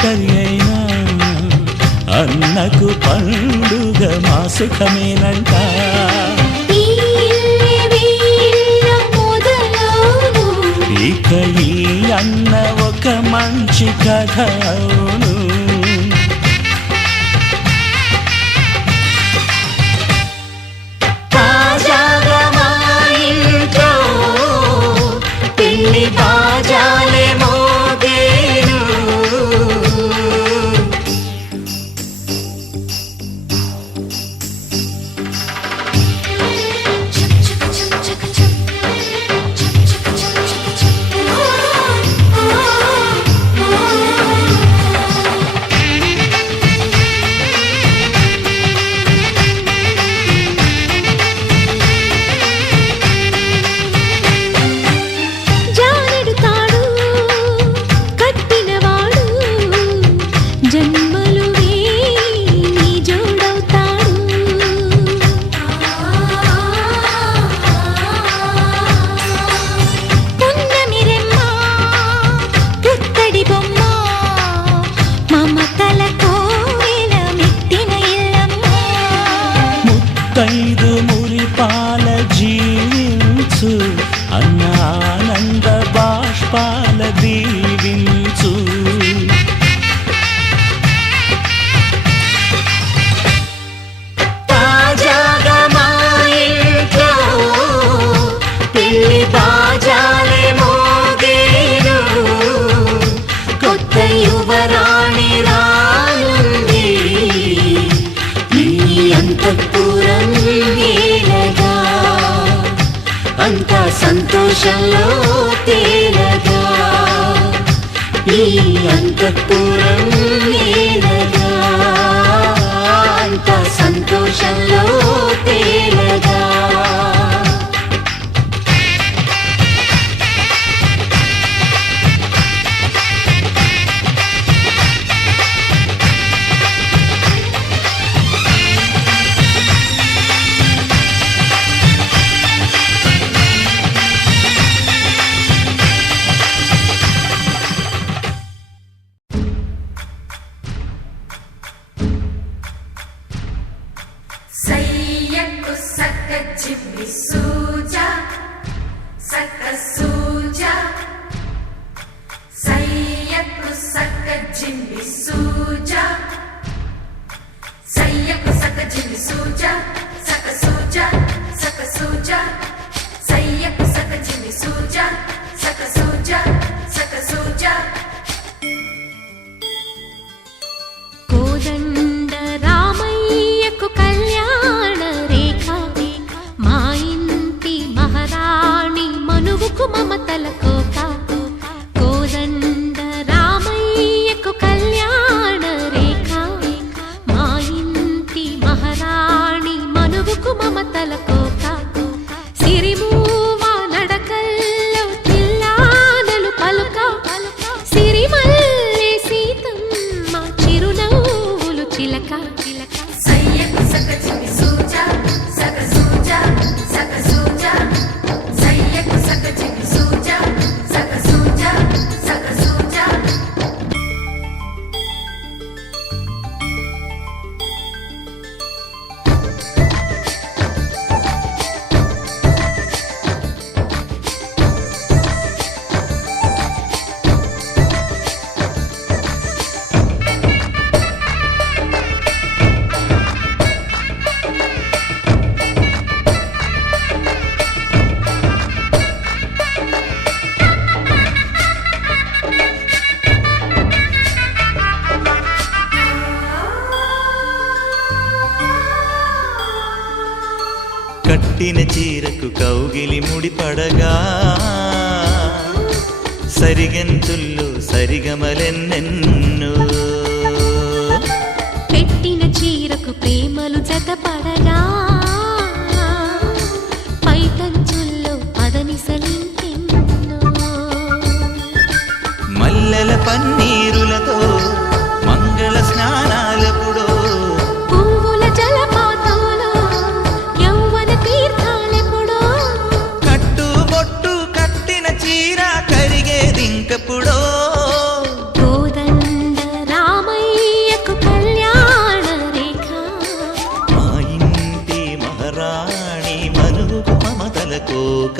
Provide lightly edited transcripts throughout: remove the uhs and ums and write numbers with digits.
ఒంటరి అయినా అన్నకు పండుగ మా సుఖమేనంట. ఇక ఈ అన్న ఒక మంచి కథ అవును. తాజాగా మా ఇంట్లో పెళ్లి బాజాలే మోగేను. ముత్తైదు మురిపాల జీవించు అన్న ఆనంద బాష్పాల దీవించు. తాజాగా మా ఇంట్లో పెళ్లి బాజాలే మోగేను. కొత్త యువరాణి రానుంది అంతఃపురం ఏలగా. అంతా సంతోషంలో తేలగా. ఈ అంతఃపురం ఏలగా. అంతా సంతోషంలో తేలగా. సయ్యకు సక్క చిమ్మి సూజా సక్క సూజా. సయ్యకు సక్క చిమ్మి సూజా. సయ్యకు సక్క చిమ్మి సూజా సక్క సూజా సక్క సూజా. సయ్యకు సక్క చిమ్మి సూజా సక్క సూజా సక్క సూజా. కోదండ రామయ్యకు కళ్యాణ రేఖ. మా ఇంటి మహారాణి మనువుకు మమతల కోక. కోదండ రామయ్యకు కళ్యాణ రేఖ. మా ఇంటి మహారాణి మనువుకు మమతల కోక. సిరిమూవ నడకల్లో తిల్లానలు పలుక. సిరిమల్లె సీతమ్మ చిరునవ్వులు చిలక. సయ్యకు సక్క చిమ్మి సూజా సక్క సూజా సక్క సూజా. సయ్యకు సక్క చిమ్మి సూజా సక్క సూజా సక్క సూజా. కట్టిన చీరకు కౌగిలి ముడిపడగా. సరిగంతుల్లో సరిగమలెన్నెన్నో. పెట్టిన చీరకు ప్రేమలు జతపడగా. పైటంచుల్లో పదనిసలింకెన్నో. మల్లెల పన్నీరులతో మంగళ స్నానాలెప్పుడో. పువ్వుల జలపాతంలో యౌవన తీర్థాలెప్పుడో. కట్టుబొట్టు కట్టిన చీర కరిగేదింకప్పుడో. కోదండ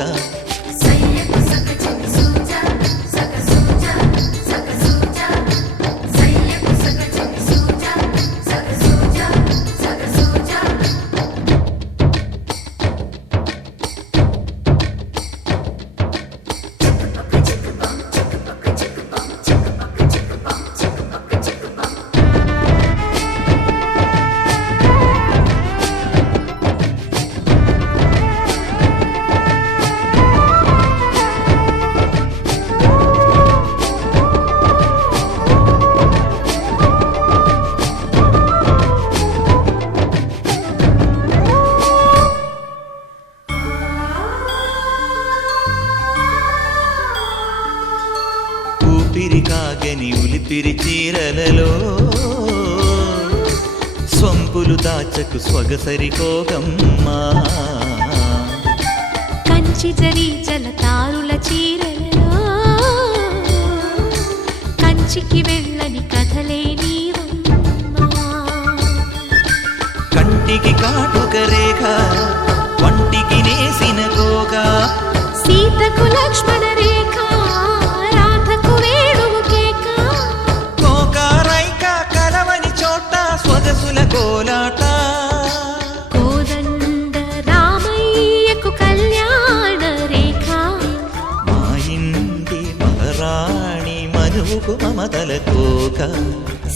కోక సయ్యకు సక చిన్ని సూజా సక సూజా సక సూజా సయ్యకు సక చిన్ని సూజా సక సూజా సక సూజా ఊపిరి కాగని ఉలిపిరి చీరలలో స్వంపులు దాచకు స్వగసరి కోగమ్మా కంచి జరి జలతారుల చీరలలో కంచికి వెళ్ళని కథలే నీవమ్మా కంటికి కాటుక రేఖ వంటికి నేసిన గోగా సీతకు లక్ష్మణ రేఖ రాధకు వేణువు కేక కోకారైక కలవని చోట స్వగసుల కోలాట కోదండ రామయ్యకు కళ్యాణ రేఖ మా ఇంటి మహారాణి మనువుకు మమతల కోక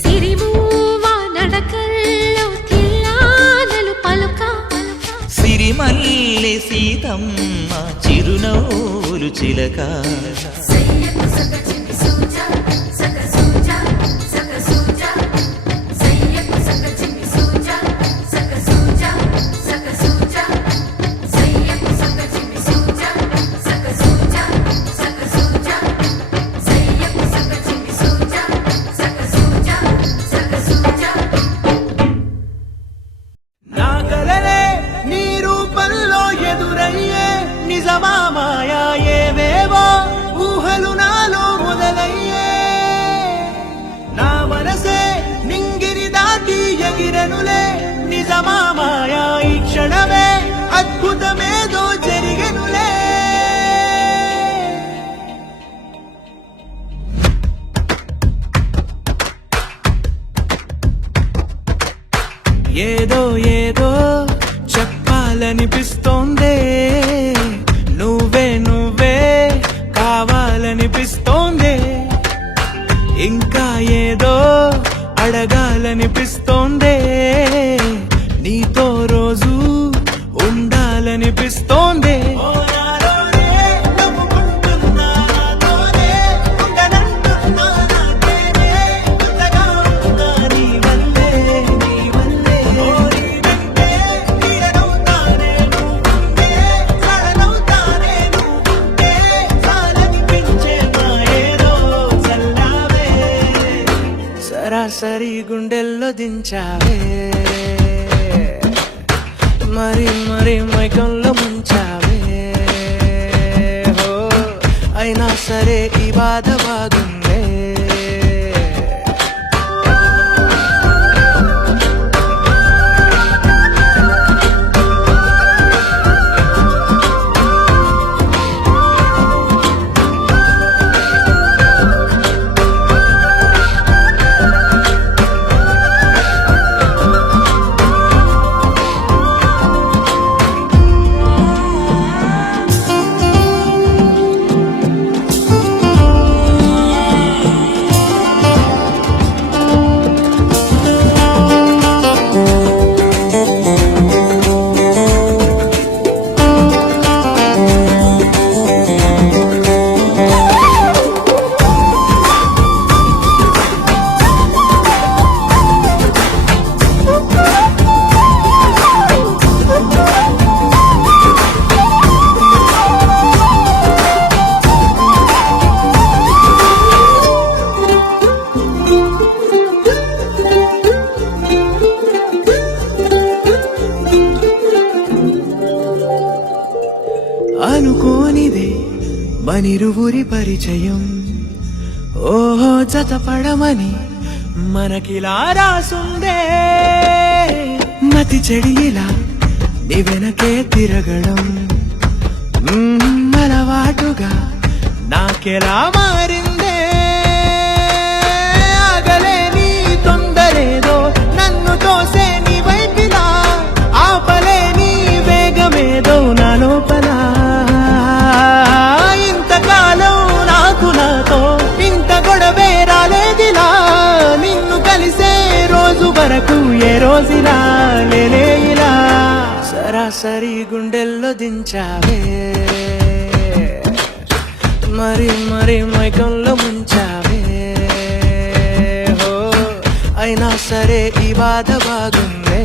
సిరిమూవ నడకల్లో తిల్లానలు పలుక సిరిమల్లె సీతమ్మ చిరునవ్వులు చిలక సయ్యకు సక చిన్ని సూజా సక సూజా సక సూజా సయ్యకు సక చిన్ని సూజా సక సూజా సక సూజా సయ్యకు సక చిన్ని సూజా సక సూజా సక సూజా సయ్యకు సక చిన్ని సూజా సక సూజా సక సూజా నా కలలే నీ రూపంలో ఎదురయ్యే నిజమా మాయా ఏవేవో ఊహలు నాలో మొదలయ్యే నా మనసే నింగిరి దాటి ఎగిరెనులే నిజమా మాయా ఈ క్షణమే అద్భుతమేదో జరిగెనులే ఏదో ఏదో చెప్పాలనిపిస్తోందే నువ్వే నువ్వే కావాలనిపిస్తోందే ఇంకా ఏదో అడగాలనిపిస్తోందే నీతో రోజు ఉండాలనిపిస్తోందే సరాసరి గుండెల్లో దించావే మరి మరి మైకంలో ముంచావే హో అయినా సరే ఈ బాధ బాగుందే అనుకోనిదే మనిరువురి పరిచయం ఓహో జతపడమని మనకిలా రాసుందే మతి చెడి ఇలా నీ వెనకే తిరగడం సగటుగా నాకెలా మారిందే ఆగలేని తొందరేదో నన్ను తోసే నీ వైపిలా ఆపలేని వేగమేదో నా లోపల ఇంతకాలం నాకు నాతో ఇంత గొడవే రాలేదిలా నిన్ను కలిసే రోజు వరకు ఏ రోజులా లేలే ఇలా సరాసరి గుండెల్లో దించావే మరి మరి మైకంలో ముంచావే హో అయినా సరే ఈ బాధ బాగుందే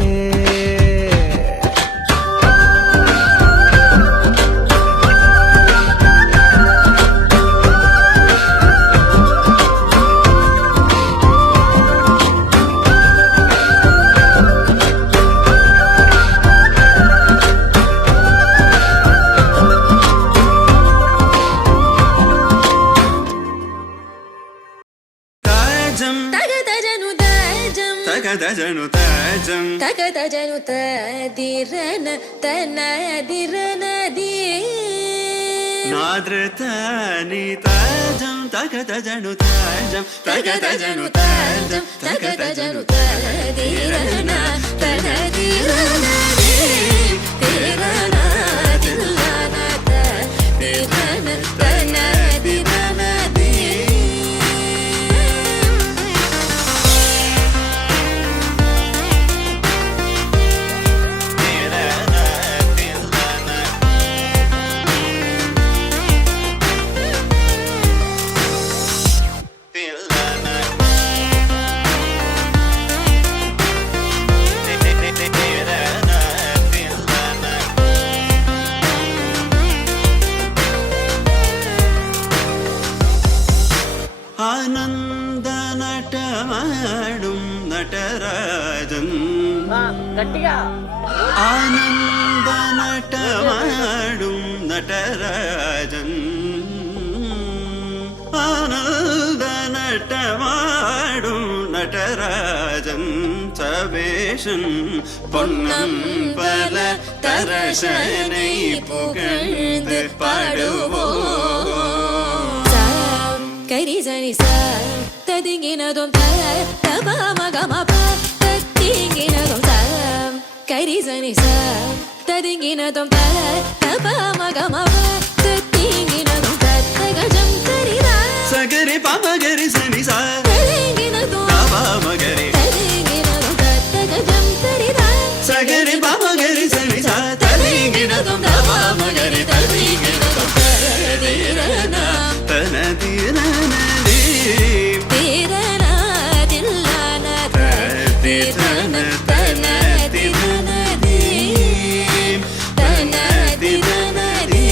తగదజను తాజం తగదజను తదిరన తనదిరనది నాద్రతాని తాజం తగదజను తాజం తగదజను తాజం తగదజను తదిరన తనదిరనది తిరన తిల్లన తదిరన తనదిరనది ఆనంద నటమాడుం నటరాజన్ ఆనంద నటమాడుం నటరాజన్ ఆనంద నటమాడుం నటరాజన్ சபேஷன் பொன்னம் பல தரசனை புகழ்ந்து பாடுவோம் கரிசனி சார் ததிங்கினதும் தபமகமப தத்திங்கினதும் சார் கரிசனி சார் ததிங்கினதும் தபமகமப தத்திங்கினதும் தகஜம் கரிதா சகரி பமகரி சனி சார் ததிங்கினதும் தபமகரி ததிங்கினதும் தகஜம் கரிதா சகரி பமகரி சனி சார் ததிங்கினதும் தபமகரி ததிங்கினதும் ததிரனா தனதிரனதி திரனா தில்லான திரன தனதிரனதி தனதிரனதி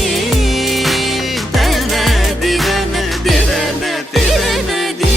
தனதிரனதிரனதி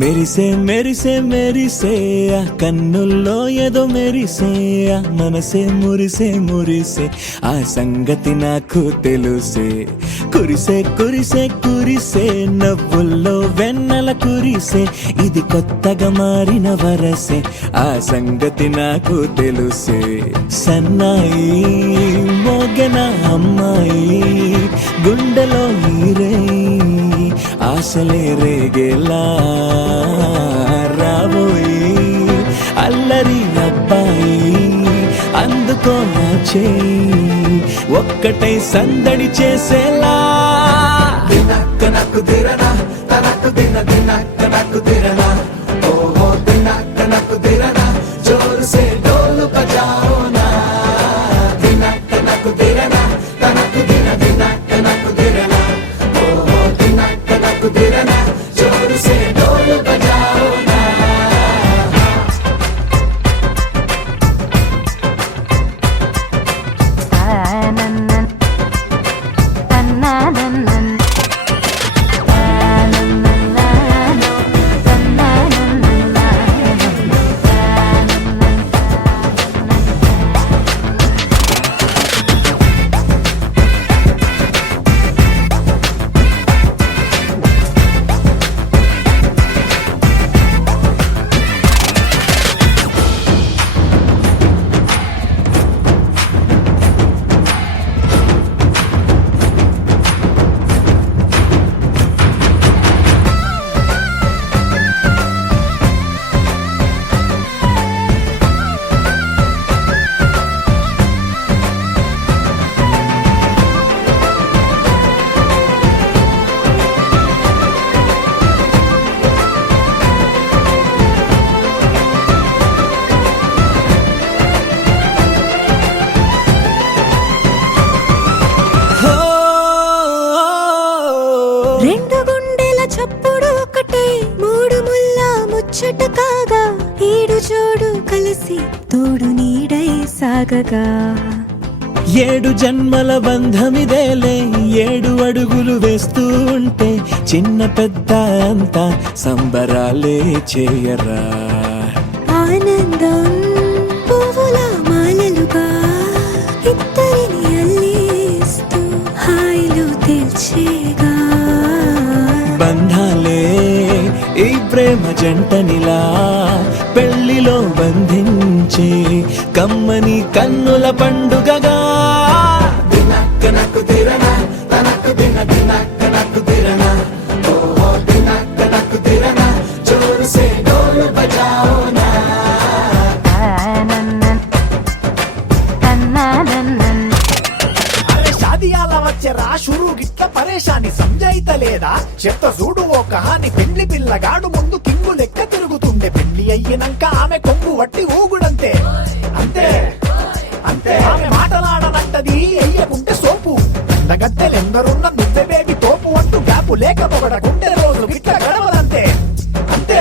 మెరిసే మెరిసే మెరిసే ఆ కన్నుల్లో ఏదో మెరిసే ఆ మనసే మురిసే మురిసే ఆ సంగతి నాకు తెలుసే కురిసే కురిసే కురిసే నవ్వుల్లో వెన్నెల కురిసే ఇది కొత్తగా మారిన వరసే ఆ సంగతి నాకు తెలుసే సన్నాయి మోగన అమ్మాయి గుండెలో నీరే ఆశలే రేగేలా రాబోయి అల్లరి అబ్బాయి అందుకు అందుకో నా చేయి ఒక్కటై సందడి చేసేలా దినక్క నక్కు దిరనా తనకు దిన దినక్క నక్కు దిరనా ఓహో దినక్క నక్కు దిరనా జోరు సే డోలు బజాओ నా దినక్క నక్కు దిరనా తనకు దిన దినక్క నక్కు దిరనా ఓహో దినక్క నక్కు దిరనా జోరు సే డోలు బజాओ నా రెండు గుండెల చప్పుడు ఒకటే మూడు ముల్ల ముచ్చట కాగా ఈడు జోడు కలిసి తోడు నీడై సాగగా ఏడు జన్మల బంధమిదేలే ఏడు అడుగులు వేస్తూ ఉంటే చిన్న పెద్ద అంతా సంబరాలే చేయరా ఆనందం పువ్వుల మాలలుగా ఇద్దరిని అల్లేస్తూ హాయిలో తేల్చేగా బంధాలే ఈ ప్రేమ జంటనిలా పెళ్లిలో బంధించే కమ్మని కన్నుల పండుగగా దినక్క నక్కు దిరనా తనకు దిన దినక్క నక్కు దిరనా ఓహో దినక్క నక్కు దిరనా జోరు సే డోలు బజాओ నా అరే షాదియాల వచ్చెరా షురు గిట్ల పరేషాని సంజాయితలేదా చెత్త చూడు ఓ కహాని పెండ్లి పిల్లగాడు ముందు కింగు లెక్క తిరుగుతుండే పెండ్లి అయ్యినంక ఆమె కొంగు వట్టి ఊగుడంతే అంతే అంతే ఆమె మాటలాడనంటది ఎయ్యకుంటే సోపు గద్దెలెందరున్న నువ్వే బేబీ తోపు అంటూ గ్యాపు లేక పొగడకుంటే రోజు గిట్ల గడవదంతే అంతే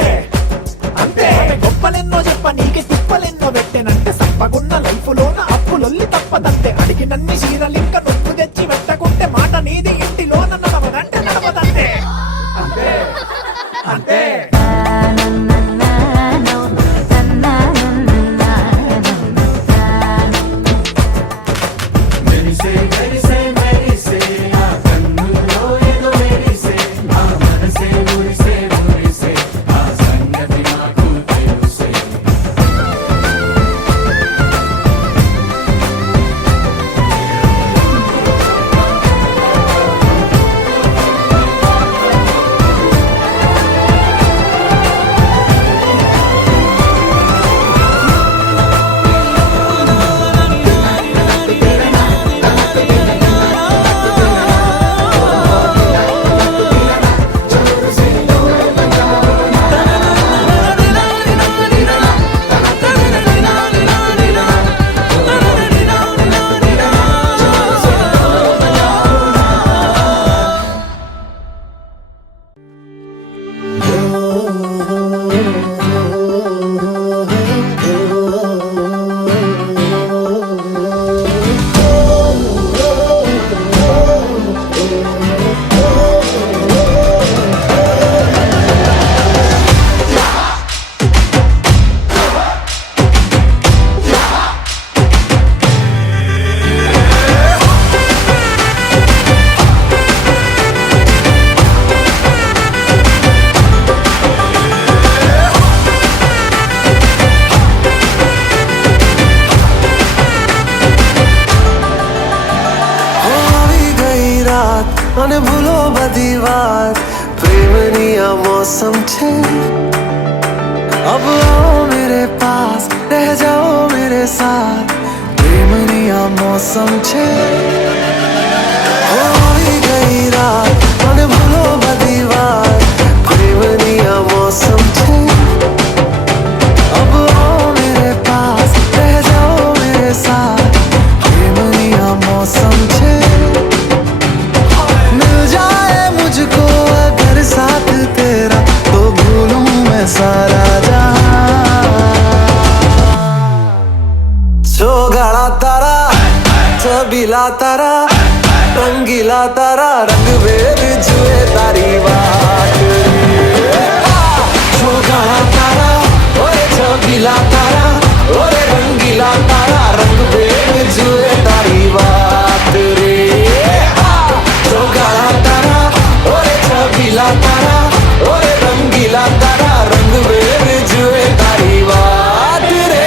అంతే గొప్పలెన్నో చెప్ప నీకే తిప్పలెన్నో పెట్టెనంటే సప్పగున్న లైఫ్ లోన అప్పులొల్లి తప్పదంతే అడిగినన్ని చీరలింక నొప్పు తెచ్చి పెట్టకుంటే మాట నీది ఇంటిలోన నడవదంటే నడవదంతే అంతే అంతే અને ભૂલો બધી વાત પ્રેમની આ मौसम છે अब आओ मेरे पास रह जाओ मेरे साथ प्रेमनी आ मौसम छे होई गई रात मन भूलो बदी बात प्रेमनी आ मौसम छे अब आओ मेरे पास रह जाओ मेरे साथ प्रेमनी आ मौसम छे मिल जाए मुझको अगर साथ तेरा तो भूलूं मैं सारा गाड़ा तारा छबीला तारा रंगीला तारा रंग बेर जुए तारी बात गाड़ा तारा ओरे छबीला तारा ओरे रंगीला तारा रंग बेर जुए तारी बात रे गाड़ा तारा ओरे छबीला तारा ओरे रंगीला तारा रंग बेर जुए तारी बात रे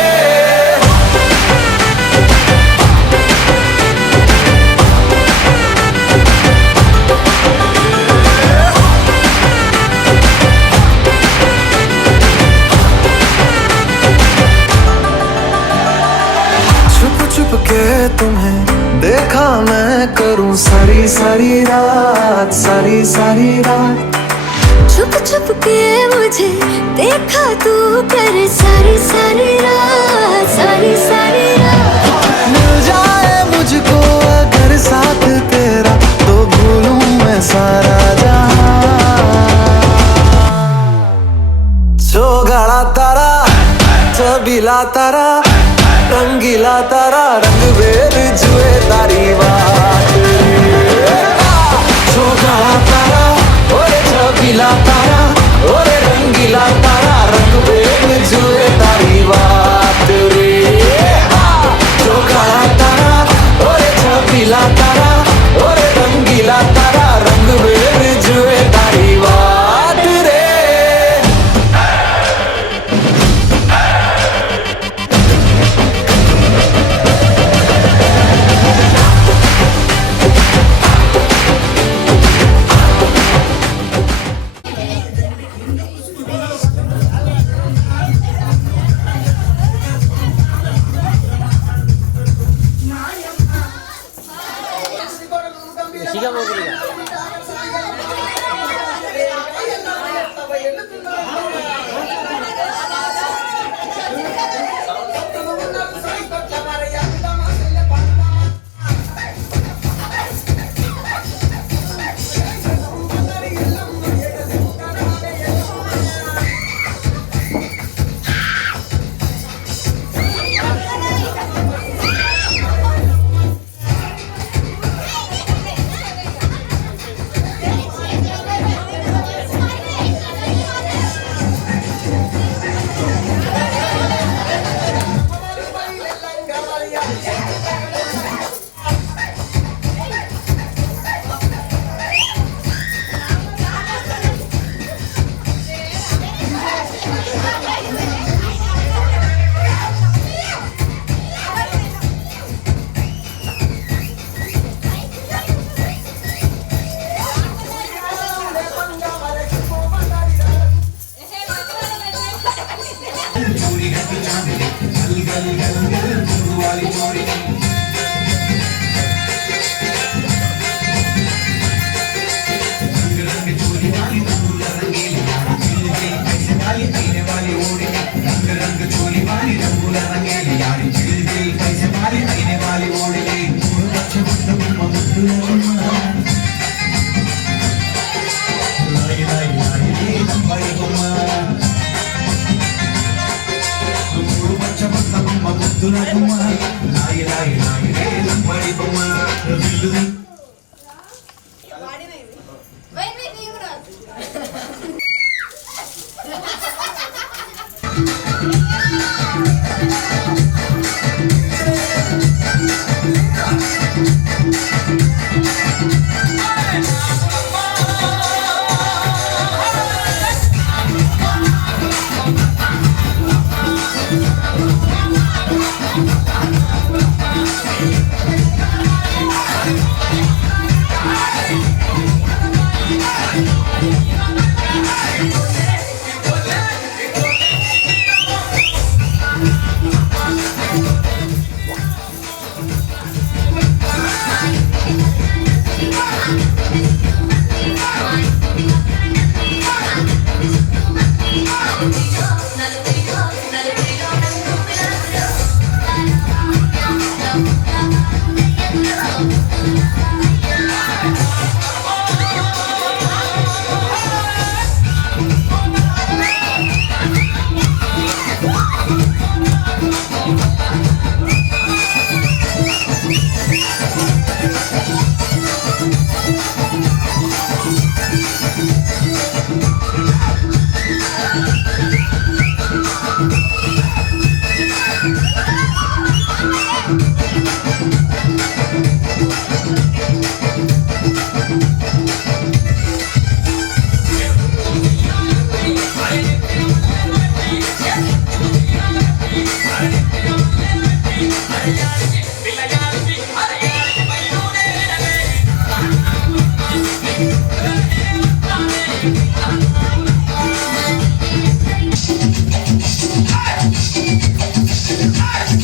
छुप के तुम्हें देखा मैं करूं सारी सारी रात सारी सारी रात छुप छुप के मुझे देखा तू कर सारी सारी रात सारी सारी रात मिल जाए मुझको अगर साथ तेरा तो भूलूं मैं सारा जहां गाड़ा तारा छबीला तारा रंगीला तारा रंग बेर जुए तारी बात गाड़ा तारा ओरे छबीला तारा ओरे रंगीला तारा रंग बेर जुए तारी बात रे गाड़ा तारा ओरे छबीला तारा ओरे रंगीला तारा रंग बेर जुए तारी बात रे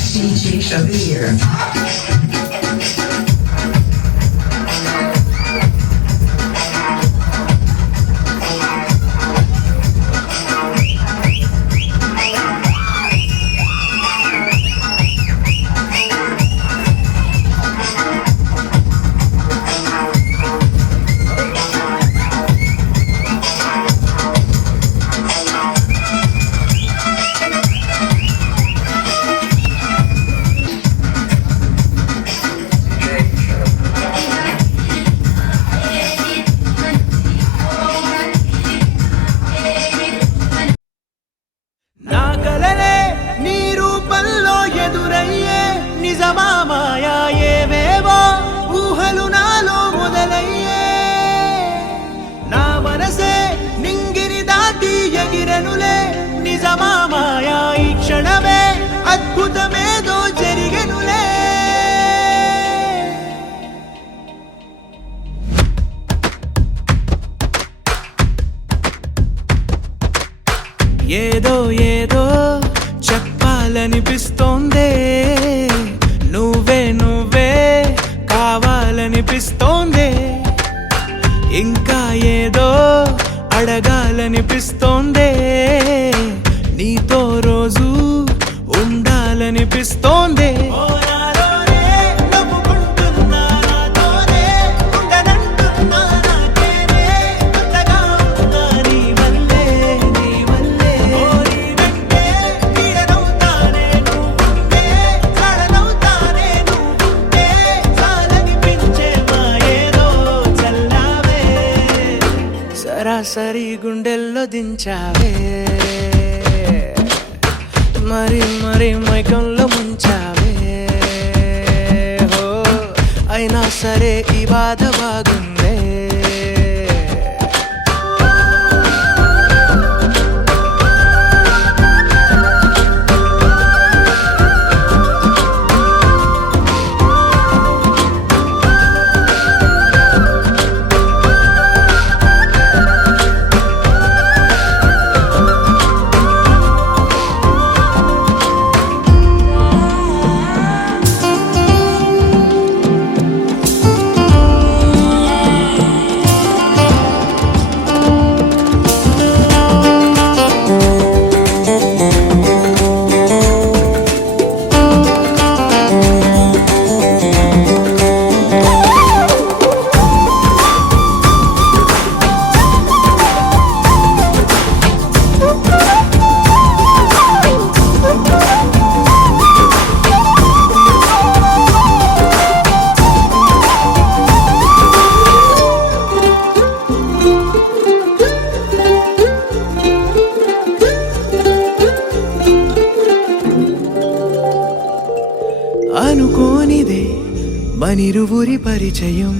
DJ Shabir. నా కలలే నీ రూపంలో ఎదురయ్యే నిజమా మాయా ఏవేవో ఊహలు నాలో మొదలయ్యే నా మనసే నింగిని దాటి ఎగిరెనులే నిజమా మాయా ఈ క్షణమే అద్భుతమేదో జరిగెనులే ఏదో ఏదో చెప్పాలనిపిస్తోందే నువ్వే నువ్వే కావాలనిపిస్తోందే ఇంకా ఏదో అడగాలనిపిస్తోందే నీతో రోజు ఉండాలనిపిస్తోందే సరాసరి గుండెల్లో దించావే మరి మరి మైకంలో ముంచావే హో అయినా సరే ఈ బాధ బాగుందే అనుకోనిదే మనిరువురి పరిచయం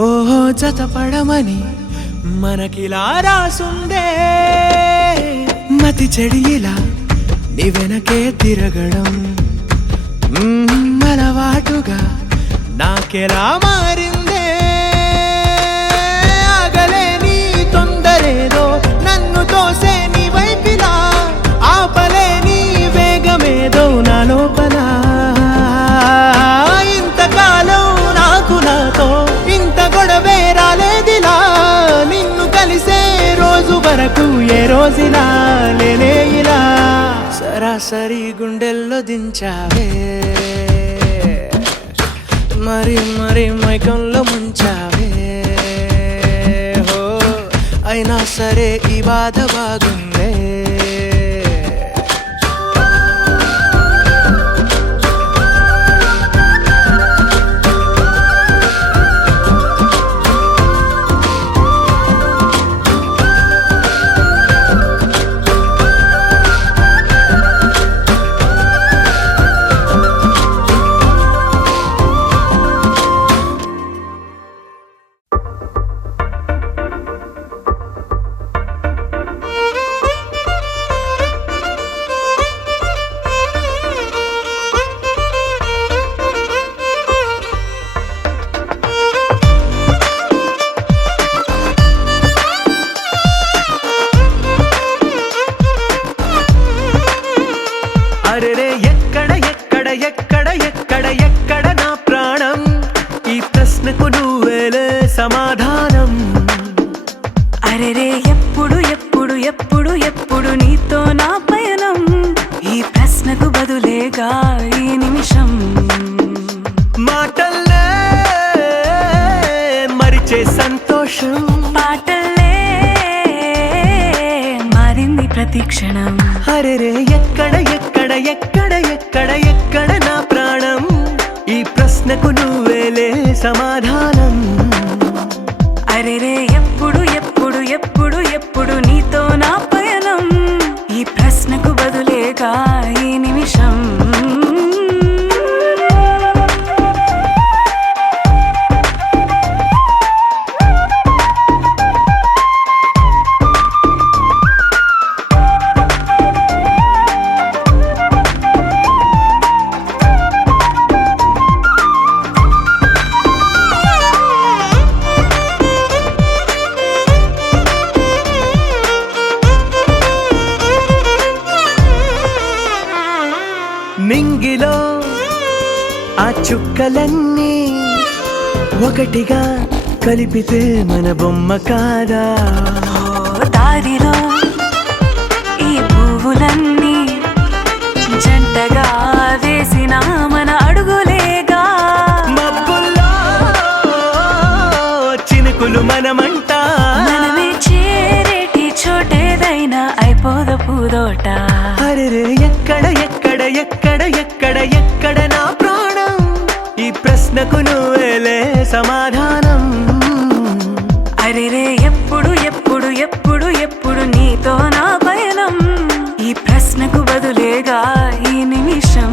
ఓహో జతపడమని మనకిలా రాసుందే మతి చెడిలా నీ వెనకే తిరగడం అలవాటుగా నాకెలా మారిందే ఆగలేని తొందరేదో నన్ను తోసే నీ వైపిలా ఆపలేని వేగమేదో నా లోపల ఇంతకాలం నాకు నాతో ఇంత గొడవే రాలేదిలా నిన్ను కలిసే రోజు వరకు ఏ రోజులా లేనే ఇలా సరాసరి గుండెల్లో దించావే మరి మరి మైకంలో ముంచావే హో అయినా సరే ఈ బాధ బాగుందే ఎప్పుడు ఎప్పుడు ఎప్పుడు ఎప్పుడు నీతో నా పయనం ఈ ప్రశ్నకు బదులేగా ఈ నిమిషం మాటల్లే మరిచే సంతోషం పాటల్లే మారింది ప్రతి క్షణం అరెరే ఎక్కడ ఎక్కడ ఎక్కడ ఎక్కడ ఎక్కడ నా ప్రాణం ఈ ప్రశ్నకు నువ్వేలే సమాధానం అరెరే ఎప్పుడు ఎప్పుడు ఎప్పుడు ఎప్పుడు నీతో నా పయనం ఈ ప్రశ్నకు బదులేగా ఈ నిమిషం మింగిలో ఆ చుక్కలన్నీ ఒకటిగా కలిపితే మన బొమ్మ కాదా దారిలో ఈ పువ్వులన్నీ జంటగా వేసిన మన అడుగులేగా మబ్బుల్లో చినుకులు మనమంట మనమే చేరేటి చోటేదైనా అయిపోదు పూదోట అరెరే ఎక్కడ ఎక్కడ ఎక్కడ ఎక్కడ ఎక్కడ నా ప్రాణం ఈ ప్రశ్నకు నువ్వేలే సమాధానం అరెరే ఎప్పుడు ఎప్పుడు ఎప్పుడు ఎప్పుడు నీతో నా పయనం ఈ ప్రశ్నకు బదులేగా ఈ నిమిషం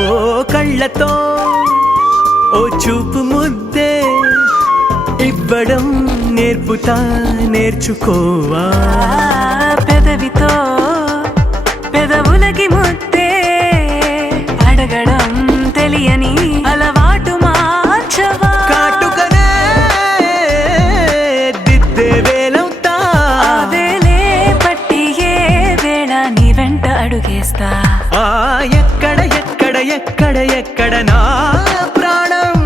ఓ కళ్ళతో ఓ చూపు ముద్దే ఇవ్వడం నేర్పుతా నేర్చుకోవా పెదవితో పెదవులకి ముద్దే అడగడం తెలియని అలవాటు మార్చవా కాటుకనే దిద్దే వేలవుతా వేలే పట్టి ఏ వేళ నీ వెంట అడుగేస్తా ఆ ఎక్కడ ఎక్కడ ఎక్కడ ఎక్కడ నా ప్రాణం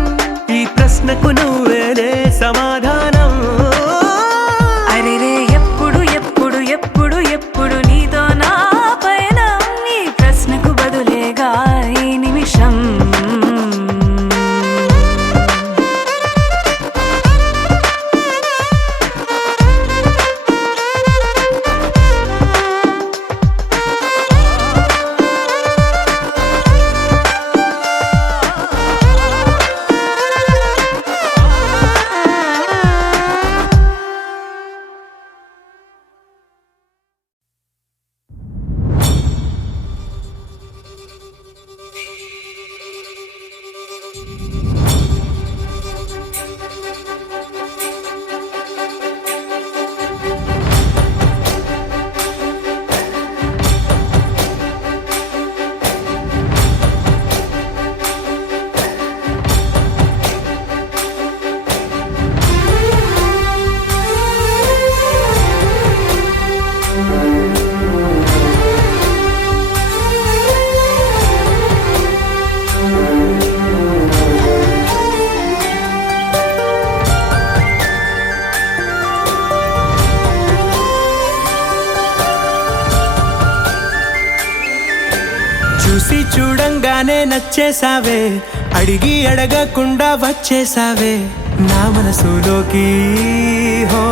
ఈ ప్రశ్నకు నువ్వేలే సమాధానం అరెరే ఎప్పుడు ఎప్పుడు ఎప్పుడు ఎప్పుడు నీతో నా పైన ఈ ప్రశ్నకు బదులేగా ఈ నిమిషం చూసి చూడంగానే నచ్చేసావే అడిగి అడగకుండా వచ్చేసావే నా మనసులోకి హో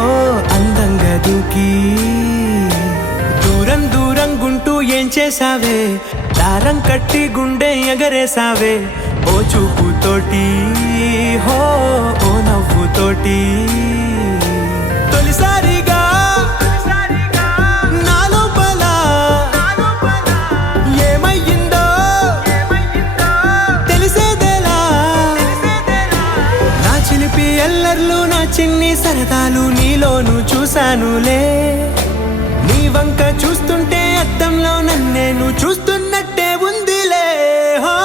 అందంగా దూకి దూరం దూరం గుంటూ ఏం చేసావే దారం కట్టి గుండె ఎగరేసావే ఓ చూపుతోటి హో ఓ నవ్వుతోటి తొలిసారిగా నా లోపల ఏమయ్యిందో తెలిసేదేలా నా చిలిపి ఎల్లర్లు నా చిన్ని సరదాలు నీలోను చూశానులే నీ వంక చూస్తుంటే అద్దంలో నన్నేను చూస్తున్నట్టే ఉందిలే హో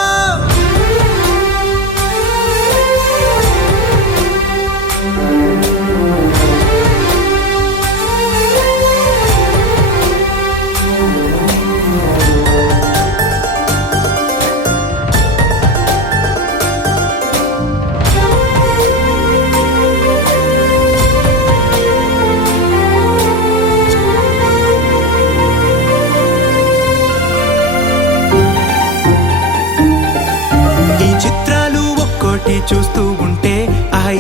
చూస్తూ ఉంటే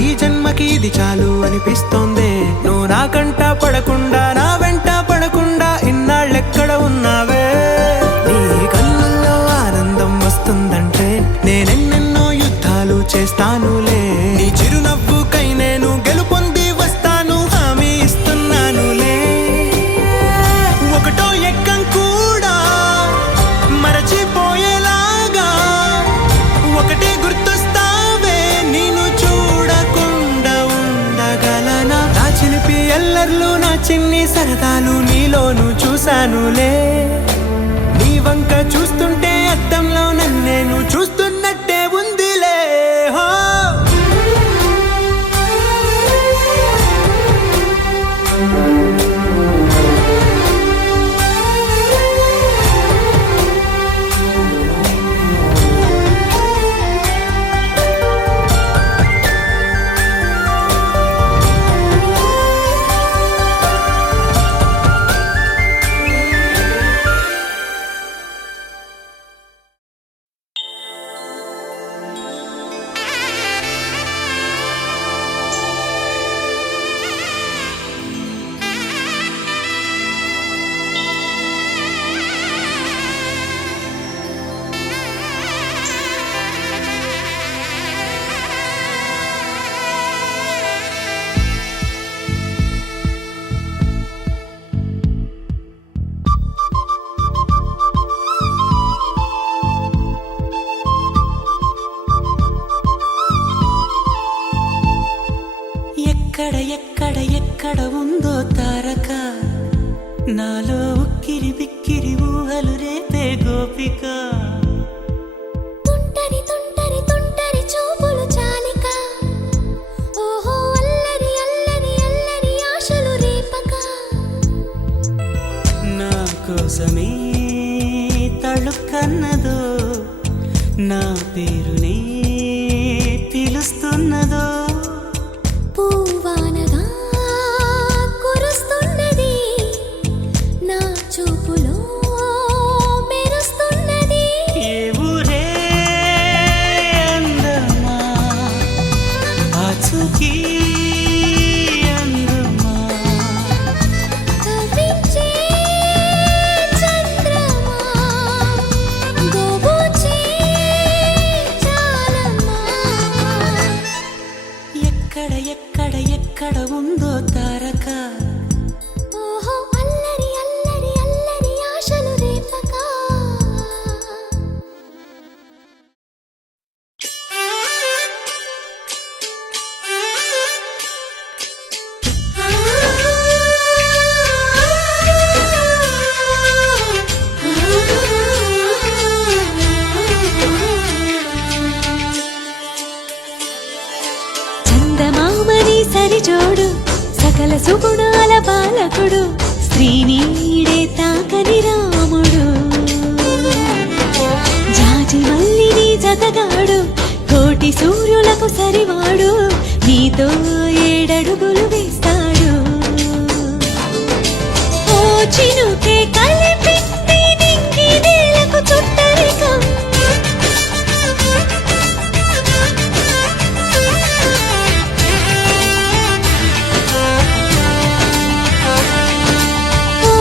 ఈ జన్మకి ఇది చాలు అనిపిస్తోందే. నువ్వు నా కంట పడకుండా నా వెంట పడకుండా ఇన్నాళ్ళెక్కడ ఉన్నావే. నీ కళ్ళల్లో ఆనందం వస్తుందంటే నేనెన్నెన్నో యుద్ధాలు చేస్తానులే. నీ చిరునవ్వుకై నేను గెలుపొంది వస్తాను హామీ ఇస్తున్నానులే. ఒకటో ఎక్కం కూడా మరచిపోయేలాగా ఒకటే గుర్తొస్తావే. నేను చూడకుండా ఉండగలనా? నా చిలిపి ఎల్లర్లు నా చిన్ని సరదాలు నీలోను చూశానులే. నీ వంక చూస్తుంటే అద్దంలో నన్నేను చూస్తున్నట్టే ఉందిలే. హో ఎక్కడ ఎక్కడ ఎక్కడ ఉందో తారక, నాలో ఉక్కిరి బిక్కిరి ఊహలు రేపే గోపిక. తుంటరి తుంటరి తుంటరి చూపులు చాలిక, ఓహో అల్లరి అల్లరి అల్లరి ఆశలు రేపక. నా కోసమే తళుక్కన్నదో, నా పేరునే పిలుస్తున్నదో. పూవానగా కురుస్తున్నది, నా చూపులో మెరుస్తున్నది. ఏ ఊరే అందమా ఆచూకీ అందమా. కవ్వించే చంద్రమా, గోబూచే చాలమ్మా. ఎక్కడ ఎక్కడ ఎక్కడ ఉందో తారక, ఓహో అల్లరి అల్లరి అల్లరి ఆశలు రేపక. చందమామని సరిజోడు, సకల సుగుణాల బాలకుడు, స్త్రీనీడే తాకని రాముడు. జాజి మల్లిని జతగాడు, కోటి సూర్యులకు సరివాడు, నీతో ఏడడుగులు వేస్తాడు. ఓ చినుకే కలిపింది నింగి నేలకు చుట్టరికం. ఓ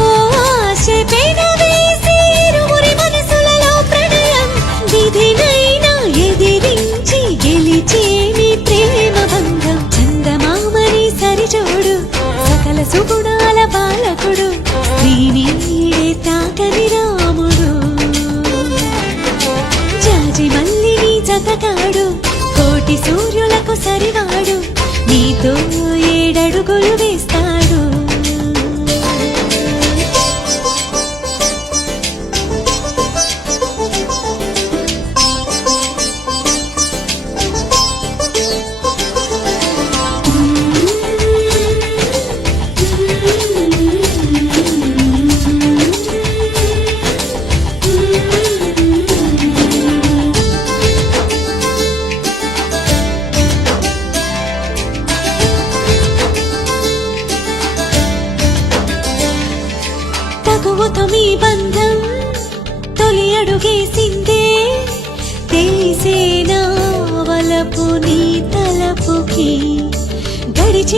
ఆశ పెనవేసి ఇరువురి మనసులలో ప్రణయం, విధినైనా ఎదిరించి గెలిచేని ప్రేమ బంధం. చందమామని సరిజోడు, సకల సుగుణాల బాలకుడు, స్త్రీనీడే తాకని రాముడు. జాజి మల్లిని జతగాడు, కోటి సూర్యులకు సరివాడు, నీతో ఏడడుగులు వేస్తాడు.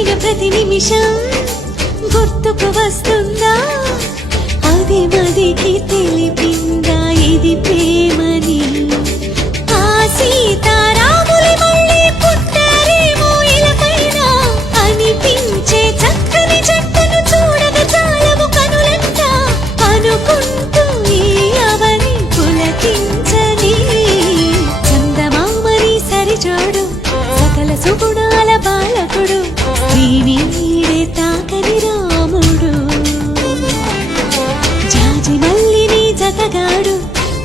గడిచిన ప్రతి నిమిషం గుర్తుకు వస్తుందా అది మదికి తెలిపిందా ఇది ప్రేమని ఆ సీతారాములి మళ్ళీ పుట్టారేమో ఇలకైనా అనిపించే చక్కని జట్టును చూడగా చాలము కనులంట అనుకుంటూ ఈ అవని పులకించని చందమామని సరిజోడు సకల సుగుణాల బాలకుడు శ్రీనీడే తాకని రాముడు జాజి మల్లిని జతగాడు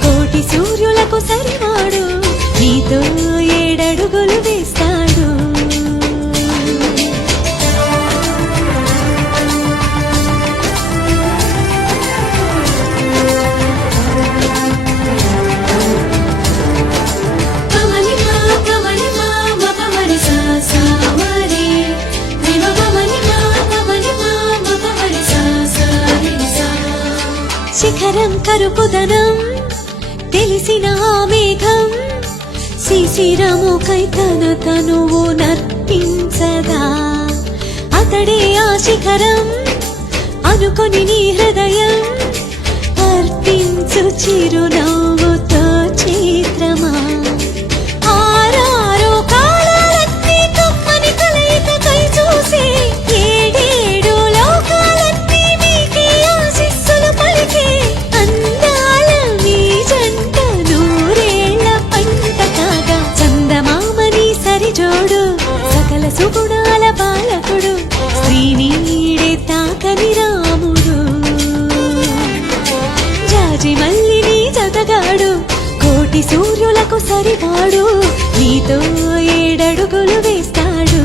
కోటి సూర్యులకు సరివాడు నీతో 7 అడుగులు వేస్తాడు శిఖరం కరుపుదనం తెలిసిన ఆ మేఘం శిశిరముకై తనువు నర్పించదా అతడే ఆ శిఖరం అనుకొని నీ హృదయం అర్పించు చిరునవ్వుతో చిత్రమా ఆరారో కాలాలన్నీ కమ్మని కలయికకై చూసే 7 లోకాలన్నీ మీకే ఆశీస్సులు పలికే అందాల మీ జంట 100 పంట కాగా చందమామని సరిజోడు సకల సుగుణాల బాలకుడు శ్రీనీడే తాకని రాముడు జాజి మల్లిని జతగాడు కోటి సూర్యులకు సరివాడు నీతో 7 అడుగులు వేస్తాడు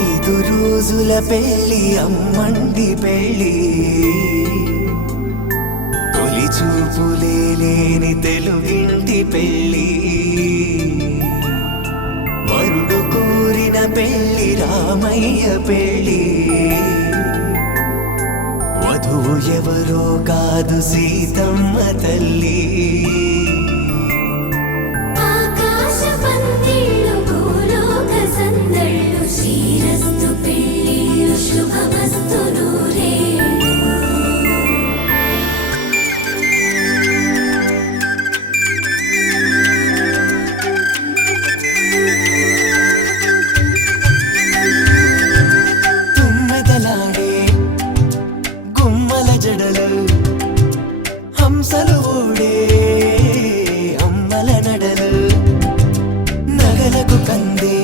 ఐదు రోజుల పెళ్లి అమ్మండి పెళ్లి తొలి చూపులే లేని తెలుగింటి పెళ్లి వరుడు కోరిన పెళ్లి రామయ్య పెళ్లి వధువు ఎవరో కాదు సీతమ్మ తల్లి ఆకాశ పందిళ్ళు భూలోక సందళ్ళు శ్రీరస్తు పెళ్ళిళ్ళు శుభమస్తు నూరేళ్ళు తుమ్మెదలాడే గుమ్మల జడలు హంసలు ఊడే అమ్మల నడలు నగలకు కందే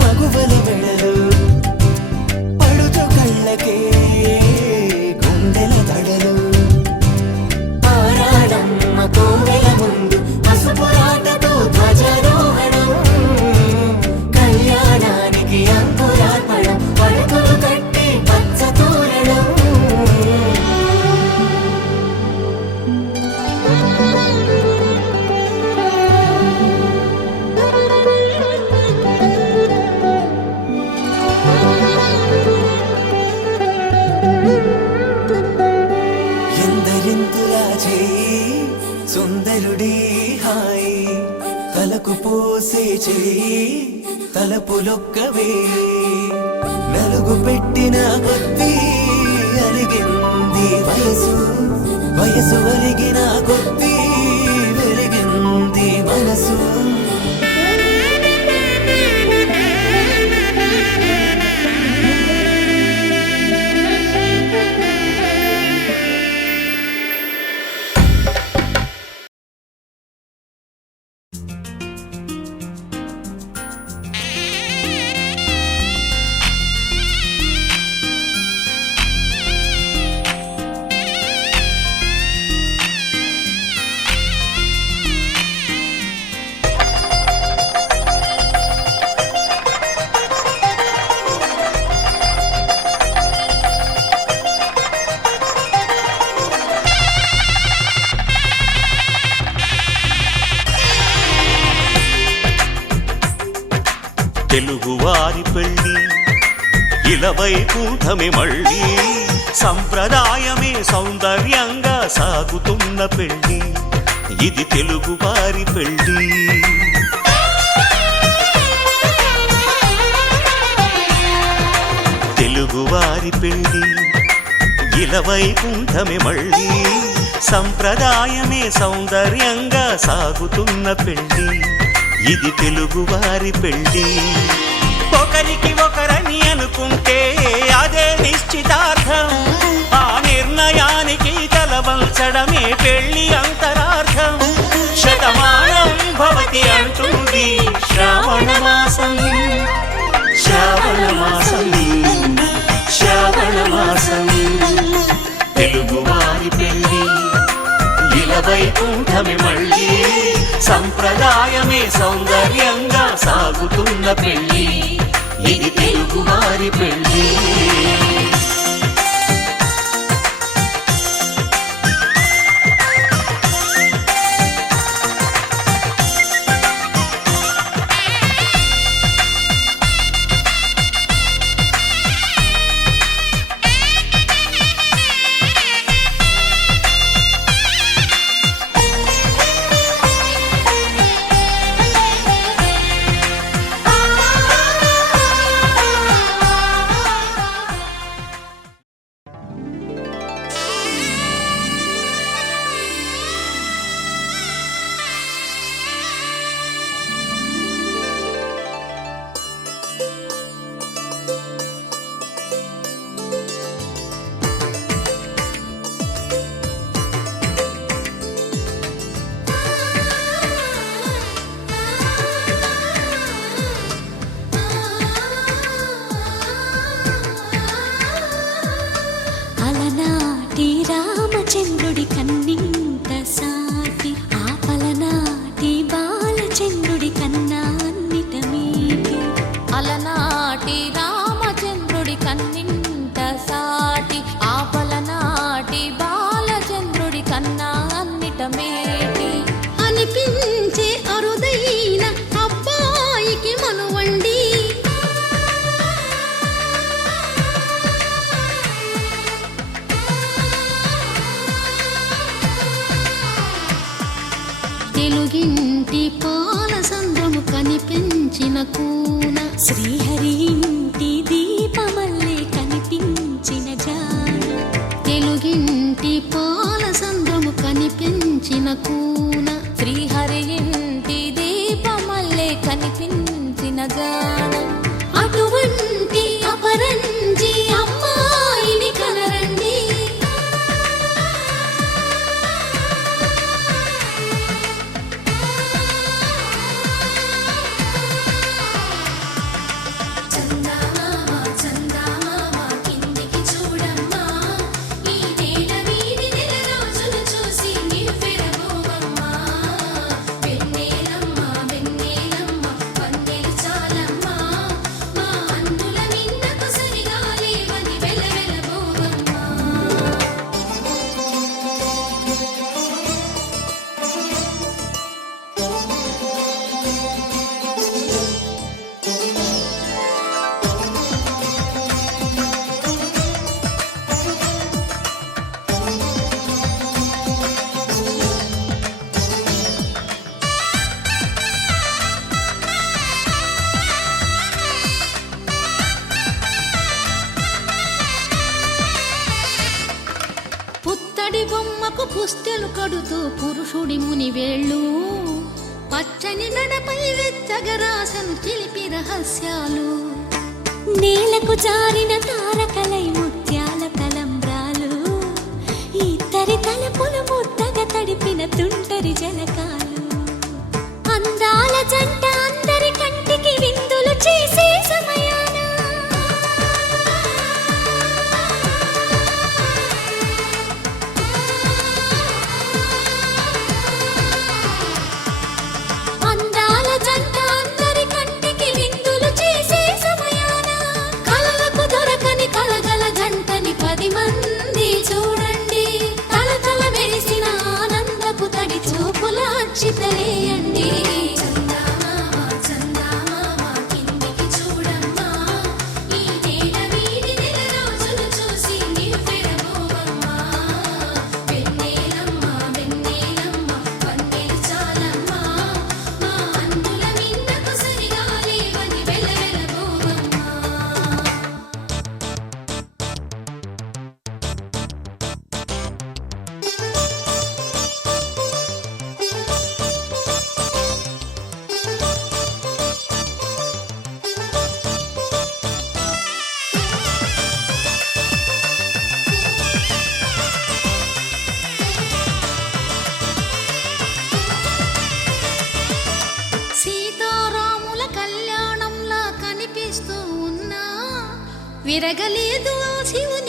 మగువల వెడలు పడుచు కళ్ళకే గుండెల దడలు ఆరాడమ్మ కోవెల ముందు పసుపురాటతో ధ్వజారోహణం కళ్యాణానికి అంకురార్పణం పడకలు కట్టి పచ్చ తోరణం ఎందరింతులా చేయి సుందరుడి హాయి తలకు పోసే చేయి తలపులొక్కవే నలుగు పెట్టిన కొద్దీ అలిగింది వయసు వయసు అలిగిన కొద్దీ వెలిగింది మనసు తెలుగువారి పెళ్ళి ఇలవైకుంఠమే మళ్ళీ సంప్రదాయమే సౌందర్యంగా సాగుతున్న పెళ్ళి ఇది తెలుగు వారి పెళ్ళి తెలుగువారి పెళ్ళి ఇలవైకుంఠమే మళ్ళీ సంప్రదాయమే సౌందర్యంగా సాగుతున్న పెళ్ళి ఇది తెలుగువారి పెళ్ళి ఒకరికి ఒకరని అనుకుంటే అదే నిశ్చితార్థం ఆ నిర్ణయానికి తలవంచడమే పెళ్లి అంతరార్థం శతమానం భవతి అంటుంది శ్రావణ మాసం శ్రావణ మాసం శ్రావణ మాసం తెలుగువారి పెళ్ళి ఇలవైకుంఠమే మళ్ళీ సంప్రదాయమే సౌందర్యంగా సాగుతున్న పెళ్ళి ఇది తెలుగువారి పెళ్ళి రామచంద్రుడి కన్నింత సాటి ఆపలనాటి బాలచంద్రుడి కన్నా అన్నిట మీటి అలనాటి రామచంద్రుడి కన్నింత సాటి ఆపలనాటి బాలచంద్రుడి కన్నా అన్నిట మేటి అనిపించే అరుదైన అబ్బాయికి మనువండి తెలుగింటి పాలసంద్రము కనిపించిన కూన శ్రీహరి ఇంటి దీపమల్లే కనిపించిన జాన తెలుగింటి పాలసంద్రము కనిపించిన కూన శ్రీహరి ఇంటి దీపమల్లే కనిపించిన జాన అటువంటి అపరంజి అమ్మాయిని కనరండి చందమామ చందమామ కిందికి చూడమ్మా ఈ నేల వీడి నెల రోజులు చూసి నివ్వెరబోవమ్మా వెన్నెలమ్మ వెన్నెలమ్మ వన్నెలు చాలమ్మా మా అన్నుల మిన్నకు సరిగా లేవని వెలవెలబోవమ్మా పుత్తడి బొమ్మకు పుస్తెలు కడుతూ పురుషుడి ముని వేళ్ళు పచ్చని నడపై వెచ్చగరాసను చిలిపి రహస్యాలు నేలకు జారిన తారకలై ముత్యాల తలంబ్రాలు ఇద్దరి తలపులు ముద్దగా తడిపిన తుంటరి జలకాలు అందాల జంట అందరి కంటికి విందులు చేసే సమయాన అందాల జంట అందరి కంటికి విందులు చేసే సమయాన కలలకు దొరకని కలగల జంటని 10 మంది చూడండి తలతల మెరిసిన ఆనందపు తడి చూపుల అచ్చితలేయండి చందమామ చందమామ విరగలేదు ఆ శివుని